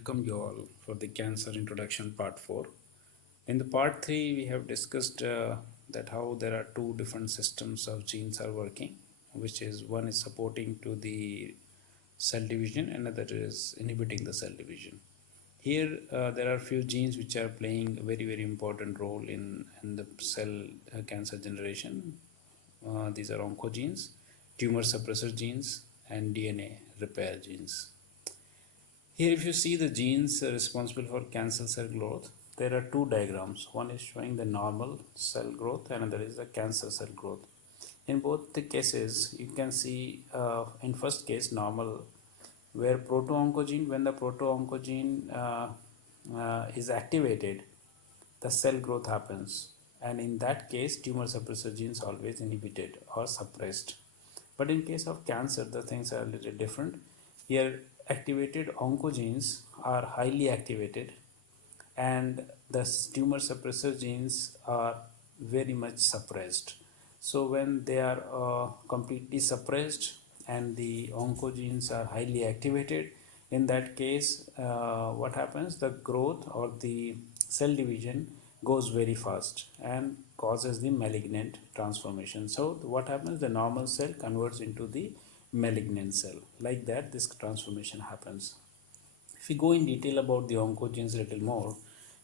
welcome you all for the cancer introduction part 4. In the part 3 we have discussed that how there are two different systems of genes are working, which is one is supporting to the cell division and another is inhibiting the cell division. Here there are few genes which are playing a very important role in the cell cancer generation. These are oncogenes, tumor suppressor genes and DNA repair genes. Here if you see the genes responsible for cancer cell growth, there are two diagrams. One is showing the normal cell growth and another is the cancer cell growth. In both the cases, you can see in first case normal, where proto-oncogene, when the proto-oncogene is activated, the cell growth happens, and in that case tumor suppressor genes always inhibited or suppressed. But in case of cancer the things are a little different. Here activated oncogenes are highly activated and the tumor suppressor genes are very much suppressed. So when they are completely suppressed and the oncogenes are highly activated, in that case what happens, the growth or the cell division goes very fast and causes the malignant transformation. So what happens, the normal cell converts into the malignant cell. Like that this transformation happens. If we go in detail about the oncogenes a little more,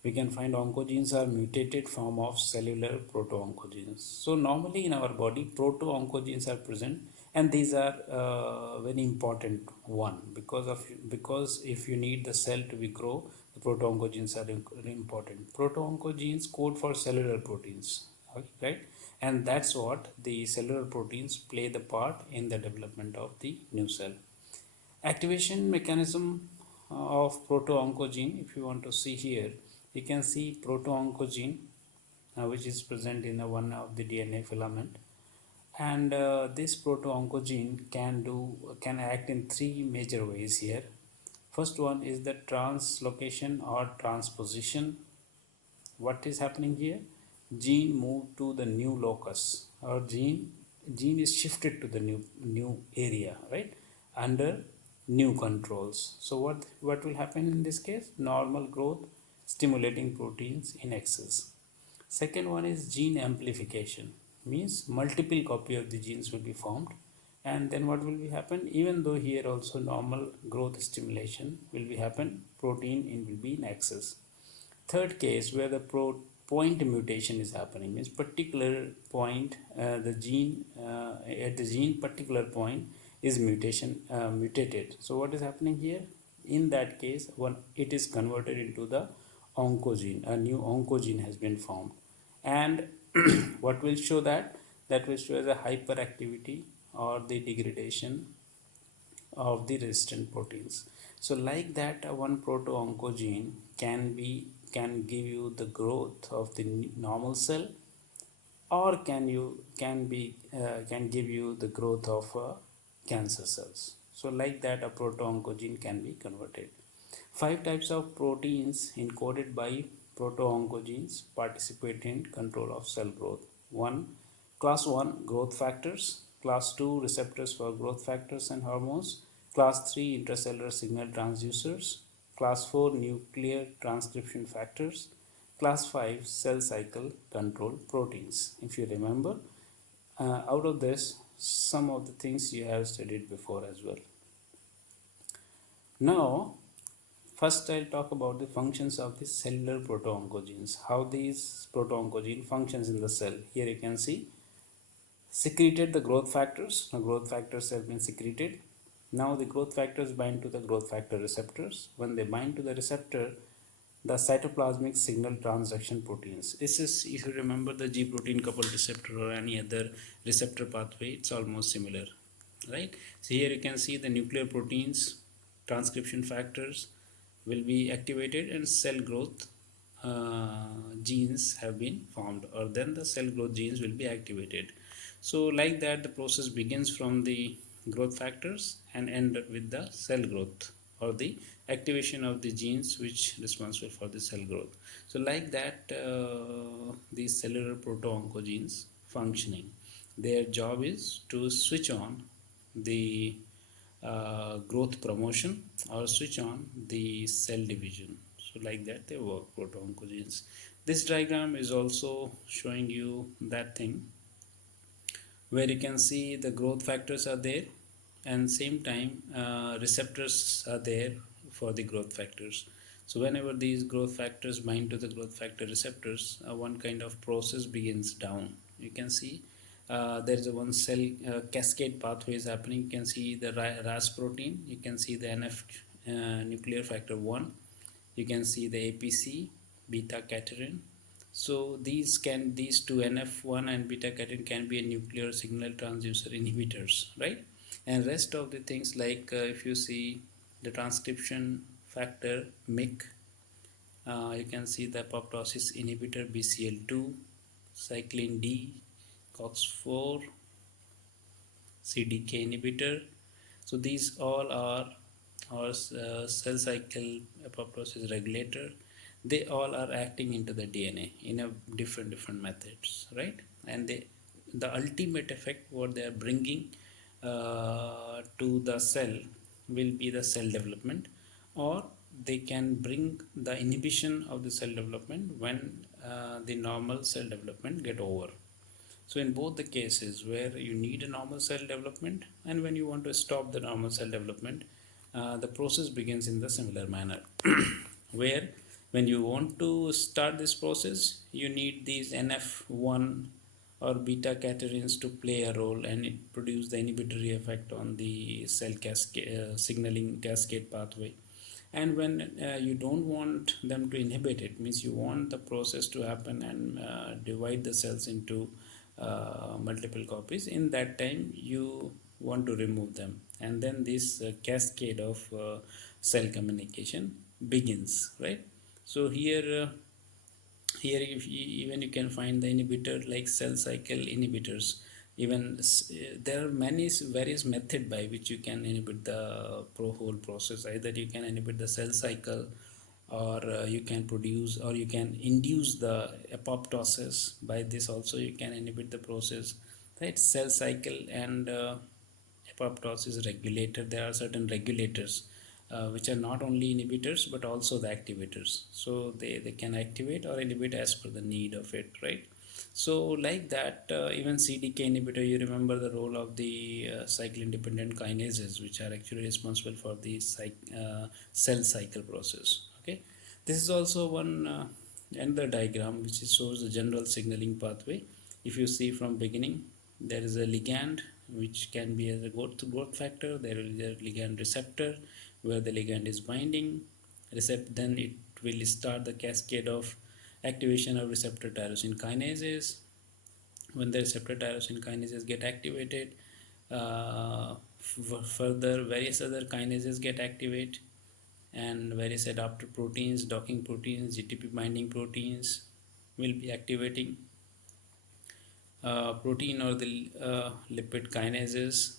we can find oncogenes are mutated form of cellular proto-oncogenes. So normally in our body proto-oncogenes are present, and these are very important one because if you need the cell to be grow, the proto-oncogenes are important. Proto-oncogenes code for cellular proteins, okay, right? And that's what the cellular proteins play the part in the development of the new cell. Activation mechanism of proto-oncogene, if you want to see here, you can see proto-oncogene which is present in one of the DNA filament, and this proto-oncogene can act in three major ways here. First one is the translocation or transposition. What is happening here? Gene moved to the new locus, or gene is shifted to the new area, right, under new controls. So what will happen in this case? Normal growth stimulating proteins in excess. Second one is gene amplification, means multiple copy of the genes will be formed, and then what will be happen, even though here also normal growth stimulation will be happen, protein will be in excess. Third case, where the point mutation is happening, means particular point, the gene at the gene particular point is mutated. So what is happening here? In that case, when it is converted into the oncogene, a new oncogene has been formed, and what will show that? That will show as a hyperactivity or the degradation of the resistant proteins. So like that, one proto-oncogene can give you the growth of the normal cell, or can give you the growth of cancer cells. So like that, a proto-oncogene can be converted. 5 types of proteins encoded by proto-oncogenes participate in control of cell growth. Class 1 growth factors, class 2 receptors for growth factors and hormones, class 3 intracellular signal transducers, class 4 nuclear transcription factors, class 5 cell cycle control proteins. If you remember, out of this some of the things you have studied before as well. Now first I'll talk about the functions of the cellular proto-oncogenes, how these proto-oncogene functions in the cell. Here you can see secreted the growth factors. Now growth factors have been secreted. Now the growth factors bind to the growth factor receptors. When they bind to the receptor, the cytoplasmic signal transduction proteins. This is, if you remember the G protein coupled receptor or any other receptor pathway, it's almost similar, right? So here you can see the nuclear proteins, transcription factors will be activated, and cell growth genes have been formed, or then the cell growth genes will be activated. So like that, the process begins from the growth factors and end with the cell growth, or the activation of the genes which responsible for the cell growth. So like that, these cellular proto-oncogenes functioning, their job is to switch on the growth promotion or switch on the cell division. So like that they work, proto-oncogenes. This diagram is also showing you that thing where you can see the growth factors are there, and same time receptors are there for the growth factors. So whenever these growth factors bind to the growth factor receptors, one kind of process begins down. You can see there is a one cell cascade pathway is happening. You can see the RAS protein, you can see the NF nuclear factor 1, you can see the APC beta catenin. So these two NF1 and beta catenin can be a nuclear signal transducer inhibitors, right? And rest of the things like if you see the transcription factor MYC, you can see the apoptosis inhibitor BCL2, cyclin D, COX4, CDK inhibitor. So these all are our cell cycle apoptosis regulator. They all are acting into the DNA in a different methods, right? And the ultimate effect what they are bringing to the cell will be the cell development, or they can bring the inhibition of the cell development when the normal cell development get over. So in both the cases where you need a normal cell development and when you want to stop the normal cell development, the process begins in the similar manner. Where when you want to start this process, you need these NF1 or beta catenins to play a role and it produce the inhibitory effect on the cell cascade, signaling cascade pathway. And when you don't want them to inhibit it, means you want the process to happen and divide the cells into multiple copies. In that time you want to remove them, and then this cascade of cell communication begins, right? So here even you can find the inhibitor like cell cycle inhibitors. Even there are many various method by which you can inhibit the whole process. Either you can inhibit the cell cycle, or you can produce or you can induce the apoptosis. By this also you can inhibit the process, right? Cell cycle and apoptosis regulator, there are certain regulators which are not only inhibitors but also the activators. So they can activate or inhibit as per the need of it, right? So like that, even CDK inhibitor, you remember the role of the cycle independent kinases, which are actually responsible for the cell cycle process. Okay, this is also one another diagram which shows the general signaling pathway. If you see from beginning, there is a ligand which can be as a growth factor. There is a ligand receptor where the ligand is binding. Then it will start the cascade of activation of receptor tyrosine kinases. When the receptor tyrosine kinases get activated, further various other kinases get activated, and various adapter proteins, docking proteins, GTP binding proteins will be activating protein or the lipid kinases,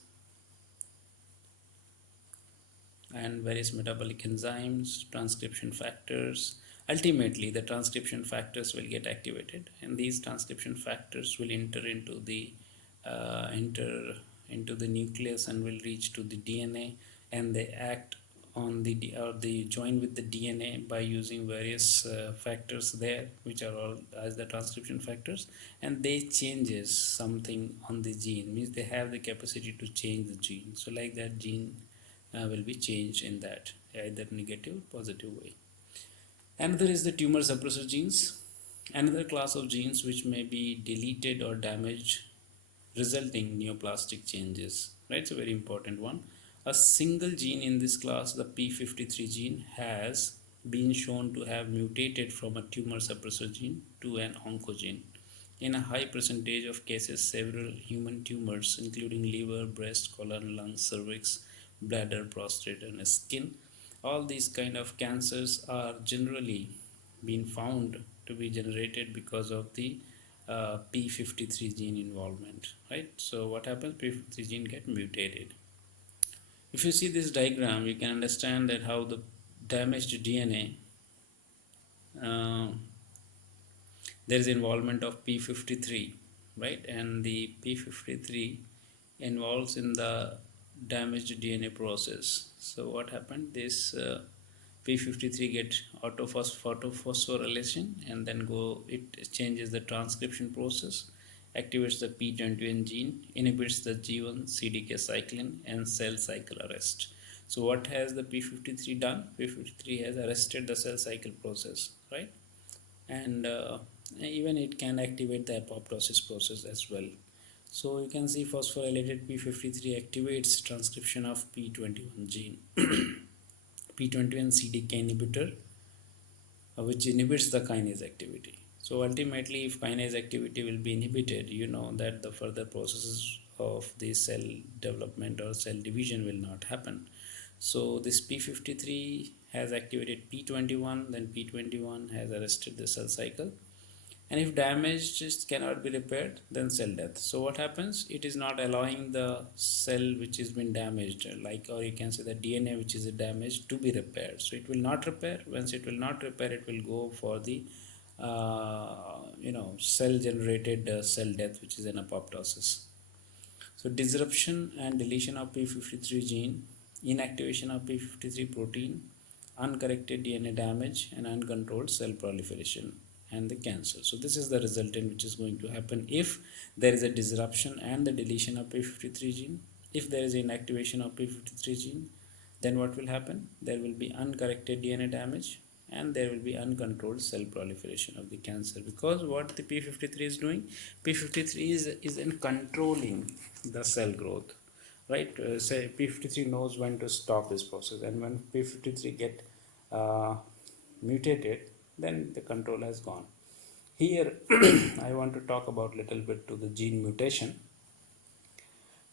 and various metabolic enzymes, transcription factors. Ultimately, the transcription factors will get activated, and these transcription factors will enter into the nucleus and will reach to the DNA, and they act on the or they join with the DNA by using various factors there, which are all as the transcription factors, and they changes something on the gene, means they have the capacity to change the gene. So like that gene will be changed in that either negative or positive way. Another is the tumor suppressor genes, another class of genes which may be deleted or damaged, resulting neoplastic changes, right? It's a very important one. A single gene in this class, the p53 gene, has been shown to have mutated from a tumor suppressor gene to an oncogene. In a high percentage of cases, several human tumors, including liver, breast, colon, lung, cervix, bladder, prostate, and skin, all these kind of cancers are generally been found to be generated because of the p53 gene involvement, right? So what happens? P53 gene get mutated. If you see this diagram, you can understand that how the damaged DNA, uh, there is involvement of p53, right? And the p53 involves in the damaged DNA process. So what happened? This P53 get autophosphorylation, and then it changes the transcription process, activates the P21 gene, inhibits the G1 CDK cyclin, and cell cycle arrest. So what has the P53 done? P53 has arrested the cell cycle process, right? And even it can activate the apoptosis process as well. So you can see phosphorylated P53 activates transcription of P21 gene. P21 CDK inhibitor, which inhibits the kinase activity. So ultimately, if kinase activity will be inhibited, you know that the further processes of the cell development or cell division will not happen. So this P53 has activated P21, then P21 has arrested the cell cycle, and if damage just cannot be repaired, then cell death. So what happens? It is not allowing the cell which has been damaged, like, or you can say the DNA which is damaged, to be repaired. So it will not repair. Once it will not repair, it will go for the cell generated cell death, which is an apoptosis. So disruption and deletion of P53 gene, inactivation of P53 protein, uncorrected DNA damage, and uncontrolled cell proliferation and the cancer. So this is the resultant which is going to happen if there is a disruption and the deletion of P53 gene. If there is inactivation of P53 gene, then what will happen? There will be uncorrected DNA damage, and there will be uncontrolled cell proliferation of the cancer, because what the P53 is doing, P53 is in controlling the cell growth, right? Say P53 knows when to stop this process, and when P53 get mutated, then the control has gone. Here I want to talk about little bit to the gene mutation.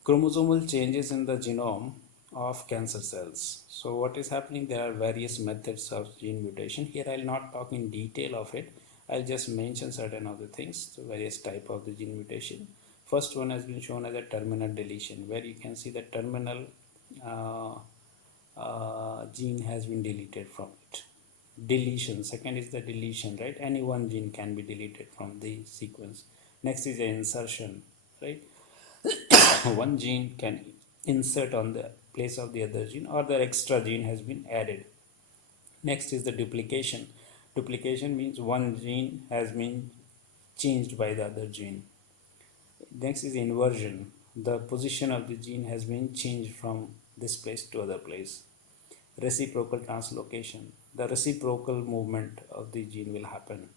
Chromosomal changes in the genome of cancer cells. So what is happening? There are various methods of gene mutation. Here I'll not talk in detail of it. I'll just mention certain of the things, so various type of the gene mutation. First one has been shown as a terminal deletion, where you can see the terminal gene has been deleted from it. Deletion. Second is the deletion, right? Any one gene can be deleted from the sequence. Next is the insertion, right? One gene can insert on the place of the other gene, or the extra gene has been added. Next is the duplication. Duplication means one gene has been changed by the other gene. Next is inversion. The position of the gene has been changed from this place to other place. Reciprocal translocation. The reciprocal movement of the gene will happen.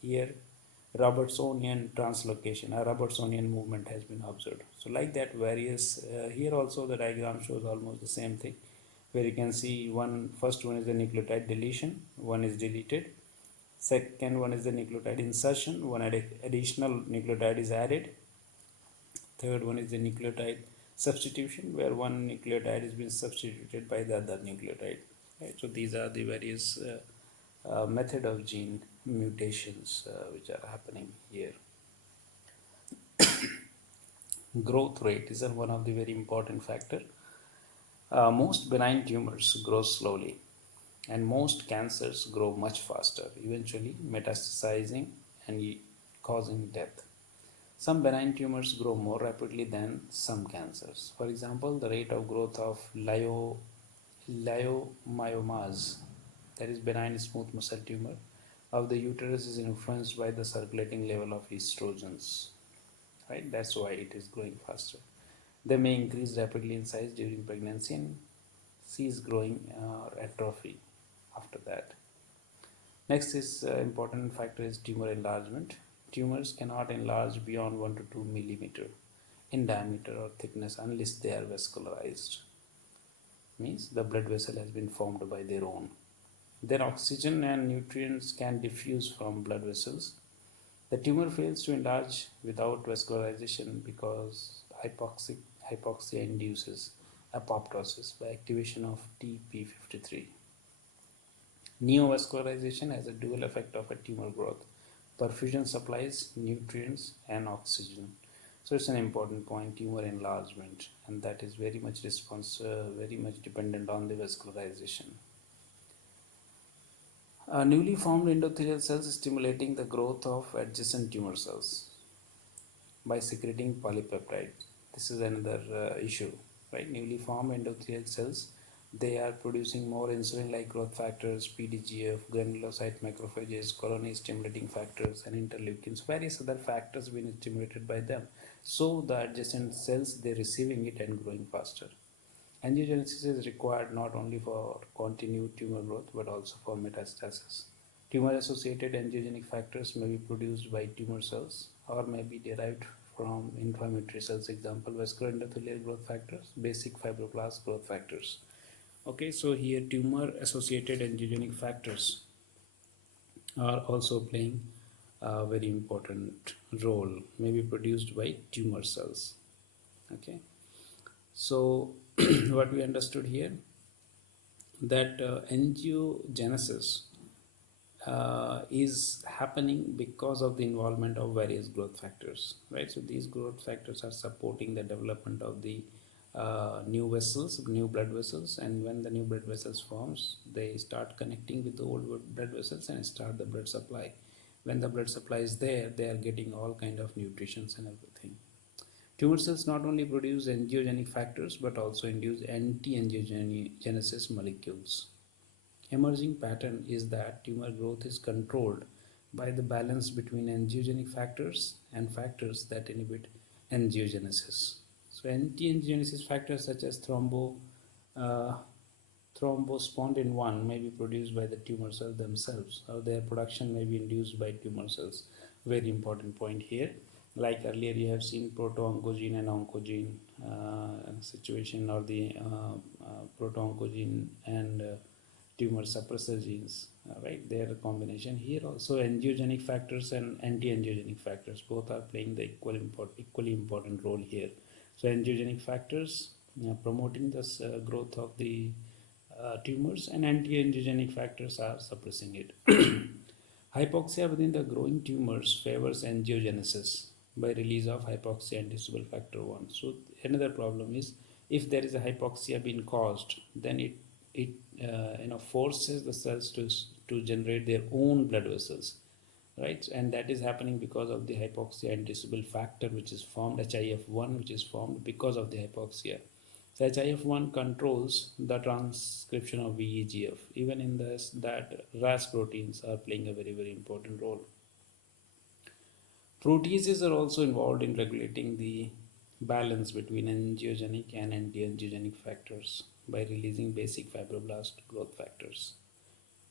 Here Robertsonian translocation, a Robertsonian movement has been observed. So like that, various here also the diagram shows almost the same thing, where you can see first one is the nucleotide deletion, one is deleted. Second one is the nucleotide insertion, one additional nucleotide is added. Third one is the nucleotide substitution, where one nucleotide has been substituted by the other nucleotide. Right? So these are the various method of gene mutations which are happening here. Growth rate is one of the very important factor. Most benign tumors grow slowly, and most cancers grow much faster, eventually metastasizing and causing death. Some benign tumors grow more rapidly than some cancers. For example, the rate of growth of leiomyomas, that is benign smooth muscle tumor of the uterus, is influenced by the circulating level of estrogens, right? That's why it is growing faster. They may increase rapidly in size during pregnancy and cease growing or atrophy after that. Next is important factor is tumor enlargement. Tumors cannot enlarge beyond 1 to 2 millimeter in diameter or thickness unless they are vascularized. Means the blood vessel has been formed by their own. Then oxygen and nutrients can diffuse from blood vessels. The tumor fails to enlarge without vascularization because hypoxia induces apoptosis by activation of TP53. Neovascularization has a dual effect of a tumor growth. Perfusion supplies nutrients and oxygen. So it's an important point, tumor enlargement, and that is very much dependent on the vascularization. Newly formed endothelial cells stimulating the growth of adjacent tumor cells by secreting polypeptide. This is another issue, right? Newly formed endothelial cells, they are producing more insulin-like growth factors, PDGF, granulocyte macrophages, colony stimulating factors, and interleukins, various other factors being stimulated by them. So the adjacent cells, they're receiving it and growing faster. Angiogenesis is required not only for continued tumor growth but also for metastasis. Tumor-associated angiogenic factors may be produced by tumor cells or may be derived from inflammatory cells, example vascular endothelial growth factors, basic fibroblast growth factors. Okay, so here tumor-associated angiogenic factors are also playing a very important role, may be produced by tumor cells. Okay, so what we understood here, that angiogenesis is happening because of the involvement of various growth factors, right? So these growth factors are supporting the development of the new vessels, new blood vessels, and when the new blood vessels forms, they start connecting with the old blood vessels and start the blood supply. When the blood supply is there, they are getting all kind of nutritions and everything. Tumor cells not only produce angiogenic factors but also induce anti-angiogenesis molecules. Emerging pattern is that tumor growth is controlled by the balance between angiogenic factors and factors that inhibit angiogenesis. So anti-angiogenesis factors such as uh, thrombospondin 1 may be produced by the tumor cells themselves, or their production may be induced by tumor cells. Very important point here. Like earlier you have seen proto-oncogene and oncogene situation, or the proto-oncogene and tumor suppressor genes, right? Their combination. Here also angiogenic factors and anti-angiogenic factors both are playing the equally important role here. So angiogenic factors promoting this growth of the tumors, and anti-angiogenic factors are suppressing it. Hypoxia within the growing tumors favors angiogenesis by release of hypoxia inducible factor 1. So another problem is, if there is a hypoxia being caused, then it forces the cells to generate their own blood vessels, right? And that is happening because of the hypoxia inducible factor, which is formed, HIF1, which is formed because of the hypoxia. So HIF1 controls the transcription of VEGF. Even in this, that RAS proteins are playing a very important role. Proteases are also involved in regulating the balance between angiogenic and anti-angiogenic factors by releasing basic fibroblast growth factors.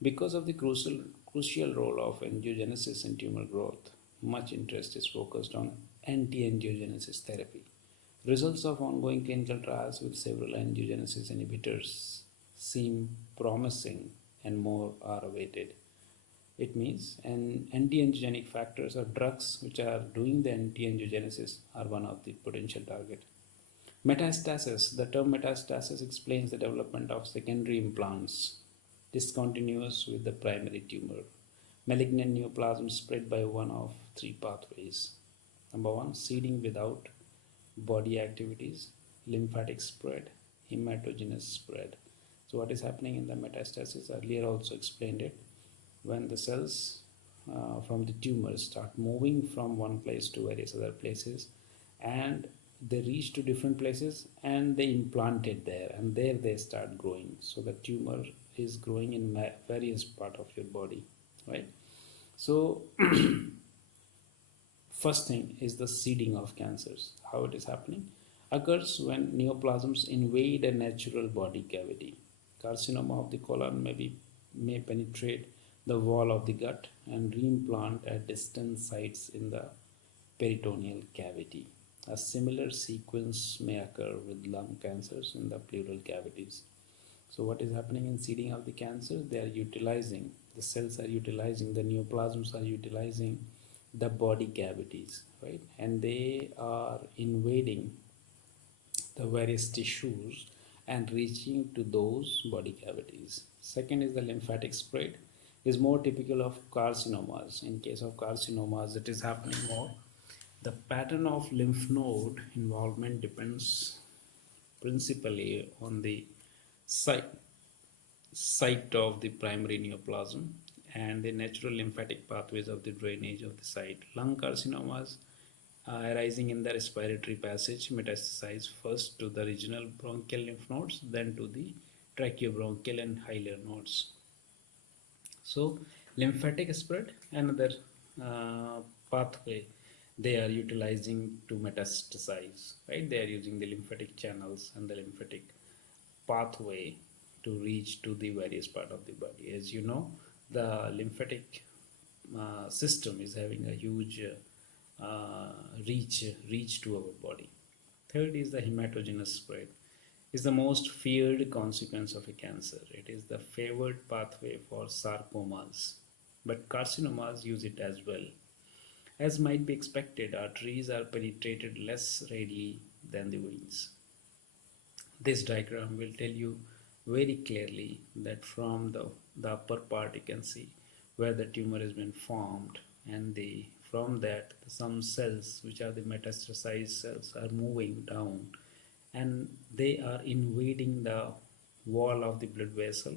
Because of the crucial role of angiogenesis in tumor growth, much interest is focused on anti-angiogenesis therapy. Results of ongoing clinical trials with several angiogenesis inhibitors seem promising, and more are awaited. It means anti-angiogenic factors or drugs which are doing the anti-angiogenesis are one of the potential target. Metastasis. The term metastasis explains the development of secondary implants discontinuous with the primary tumor. Malignant neoplasm spread by one of three pathways. Number one, seeding without body activities, lymphatic spread, hematogenous spread. So what is happening in the metastasis, earlier also explained it, when the cells from the tumor start moving from one place to various other places, and they reach to different places and they implant it there, and there they start growing. So the tumor is growing in various part of your body, right? So first thing is the seeding of cancers. How it is happening? Occurs when neoplasms invade a natural body cavity. Carcinoma of the colon may penetrate the wall of the gut and reimplant at distant sites in the peritoneal cavity. A similar sequence may occur with lung cancers in the pleural cavities. So what is happening in seeding of the cancer? They are utilizing, the cells are utilizing, the neoplasms are utilizing the body cavities, right? And they are invading the various tissues and reaching to those body cavities. Second is the lymphatic spread, is more typical of carcinomas. In case of carcinomas, it is happening more. The pattern of lymph node involvement depends principally on the site of the primary neoplasm and the natural lymphatic pathways of the drainage of the site. Lung carcinomas arising in the respiratory passage metastasize first to the regional bronchial lymph nodes, then to the tracheobronchial and hilar nodes. So, lymphatic spread, another uh, pathway they are utilizing to metastasize, right? They are using the lymphatic channels and the lymphatic pathway to reach to the various part of the body. As you know, the lymphatic system is having a huge reach to our body. Third is the hematogenous spread. Is the most feared consequence of a cancer. It is the favored pathway for sarcomas, but carcinomas use it as well. As might be expected, arteries are penetrated less readily than the veins. This diagram will tell you very clearly that from the upper part you can see where the tumor has been formed, and from that some cells which are the metastasized cells are moving down, and they are invading the wall of the blood vessel,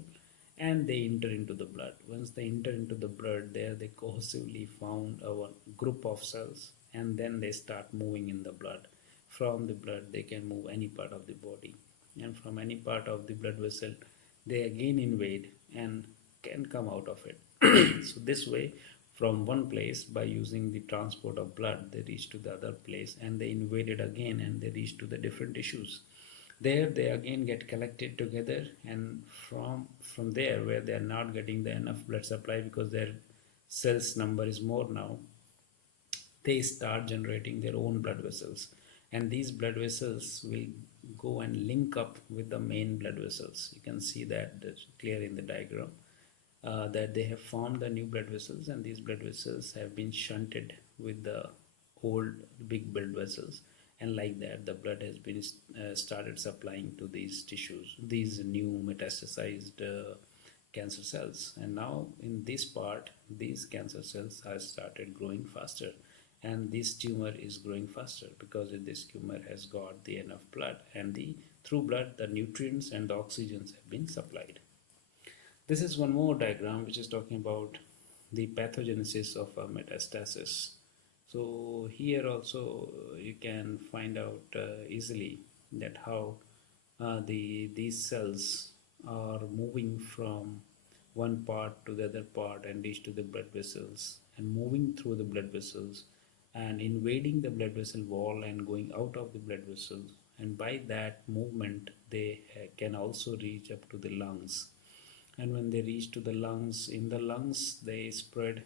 and they enter into the blood. Once they enter into the blood, there they cohesively found a group of cells, and then they start moving in the blood. From the blood they can move any part of the body, and from any part of the blood vessel they again invade and can come out of it. So this way, from one place, by using the transport of blood, they reach to the other place, and they invaded again and they reach to the different tissues. There they again get collected together, and from there, where they are not getting the enough blood supply because their cells number is more now, they start generating their own blood vessels, and these blood vessels will go and link up with the main blood vessels. You can see that that's clear in the diagram, that they have formed the new blood vessels, and these blood vessels have been shunted with the old big blood vessels, and like that the blood has been started supplying to these tissues, these new metastasized cancer cells. And now in this part, these cancer cells have started growing faster, and this tumor is growing faster because this tumor has got the enough blood, and the through blood the nutrients and the oxygens have been supplied. This is one more diagram which is talking about the pathogenesis of a metastasis. So here also you can find out easily that how these cells are moving from one part to the other part and reach to the blood vessels, and moving through the blood vessels and invading the blood vessel wall and going out of the blood vessels, and by that movement they can also reach up to the lungs. And when they reach to the lungs, in the lungs they spread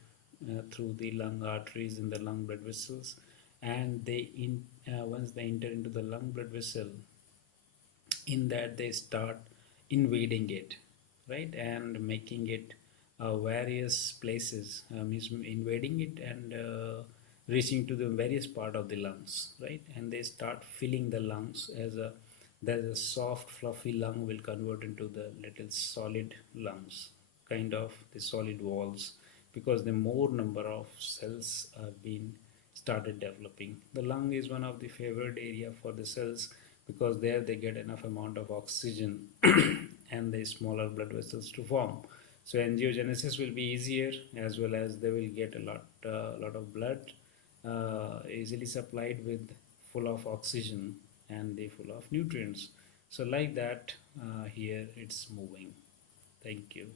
through the lung arteries in the lung blood vessels, and once they enter into the lung blood vessel, in that they start invading it, right, and making it various places, means invading it and reaching to the various part of the lungs, right, and they start filling the lungs. As a there's a soft fluffy lung will convert into the little solid lungs, kind of the solid walls, because the more number of cells have been started developing. The lung is one of the favored area for the cells because there they get enough amount of oxygen and the smaller blood vessels to form. So angiogenesis will be easier, as well as they will get a lot of blood easily supplied with full of oxygen and the full of nutrients. So like that, here it's moving. Thank you.